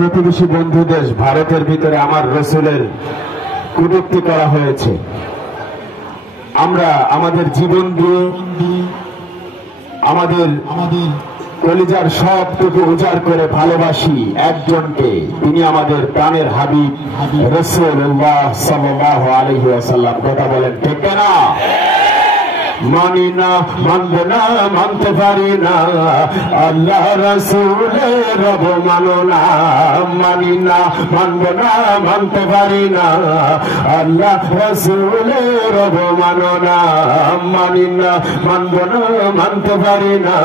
প্রতিবেশী বন্ধু দেশ ভারতের ভিতরে আমার রসুলের কটূক্তি করা হয়েছে। আমরা আমাদের জীবন দিয়ে আমাদের কলিজার সবটুকু উজাড় করে ভালোবাসি একজনকে, তিনি আমাদের প্রাণের হাবিব রাসূলুল্লাহ সাল্লাল্লাহু আলাইহি ওয়াসাল্লাম। কথা বলেন ঠিক না? মানি না, মানব না, মানতে পারি না, আল্লাহ রাসূলের মানো না। মানি না, মানব না, মানতে পারি না, আল্লাহ রাসূলের মানো না। মানি না, মানব না, মানতে পারি না,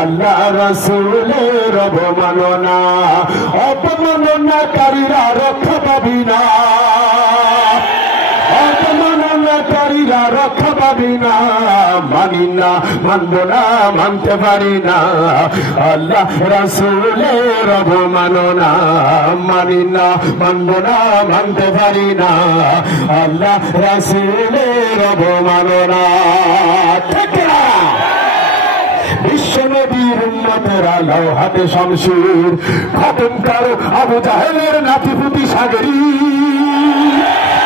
আল্লাহ রাসূলের মানো না। অপমাননাকারীরা রক্ষা পাবি না, অপমাননাকারীরা রক্ষা পাবি না। মানি না, মানব না, মানতে পারি না, আল্লাহ রাসূলের মানো না। মানি না, মানব না, মানতে পারি না, আল্লাহ রাসূলের মানো না। ঠিক না? বিশ্ব নবীর উম্মতেরা লাও হাতে শমশির, খতম করো আবু জাহেলের নাতিপুতি সাগরী।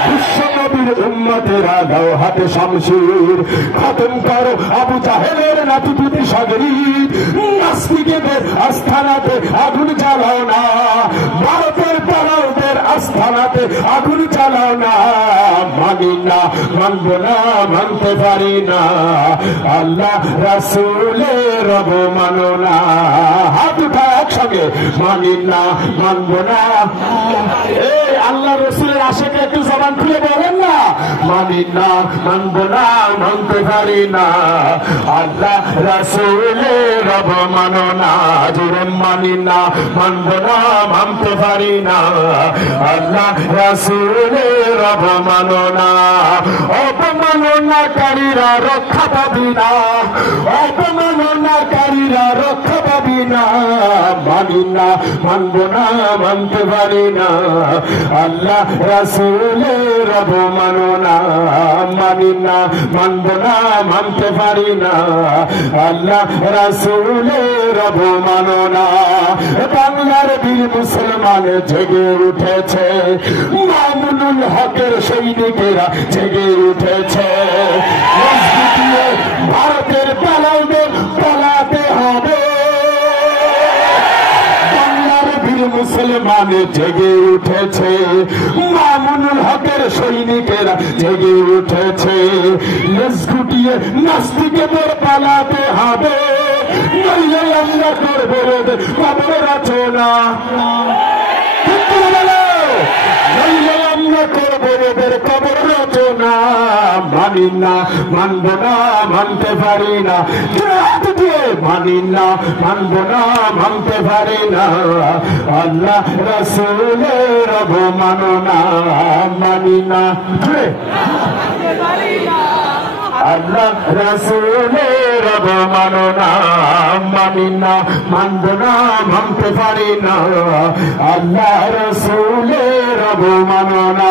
বিশ্ব নবীর উম্মতেরা লাও হাতে শমশির, খতম করো আবু জাহেলের নাতিপুতি সাগরী। নাস্তিকদের আস্থানাতে আগুন জ্বালাও না, ভারতের দালালদের আস্থানাতে আগুন জ্বালাও না। মানি না, মানব না, মানতে পারি না, আল্লাহ রাসূলের মানো না। হাত উঠা একসঙ্গে, মানি না, মানব না। এই আল্লাহ রাসূলের আশিকে একটু জবান খুলে বলেন না, মানি না, মানব না, মানতে পারি না, আল্লাহ রাসূলের মানো না। জোরে মানি না, মানব না, মানতে পারি না, আল্লাহ রাসূলের মানো না। অপমাননাকারীরা রক্ষা পাবি না, অপমাননাকারীরা রক্ষা পাবি না। মানি না, মানব না, মানতে পারি না, আল্লাহ রাসূলের মানো না। মানি না, মানব না, মানতে পারি না, আল্লাহ রাসূলের মানো না। বাংলার বীর মুসলমান জেগে উঠেছে, মামুনুল হকের সৈনিকেরা জেগে উঠেছে। ভারতের দালালদের পালাতে হবে, বাংলার বীর মুসলমান জেগে উঠেছে, মামুনুল হকের সৈনিকেরা জেগে উঠেছে। লেজ গুটিয়ে নাস্তিকদের পালাতে হবে, নইলে আমরা করবো কবর রচনা। নইলে আমরা করবো এদের কবর রচনা। মানি না, মানব না, মানতে পারি না, মানি না, মানব না, মানতে পারি না, আল্লাহ রাসূলের মানো না। মানি না, আল্লাহ রাসূলের মানো না। মানি না, মানব না, মানতে পারি না, আল্লাহ রাসূলের মানো না।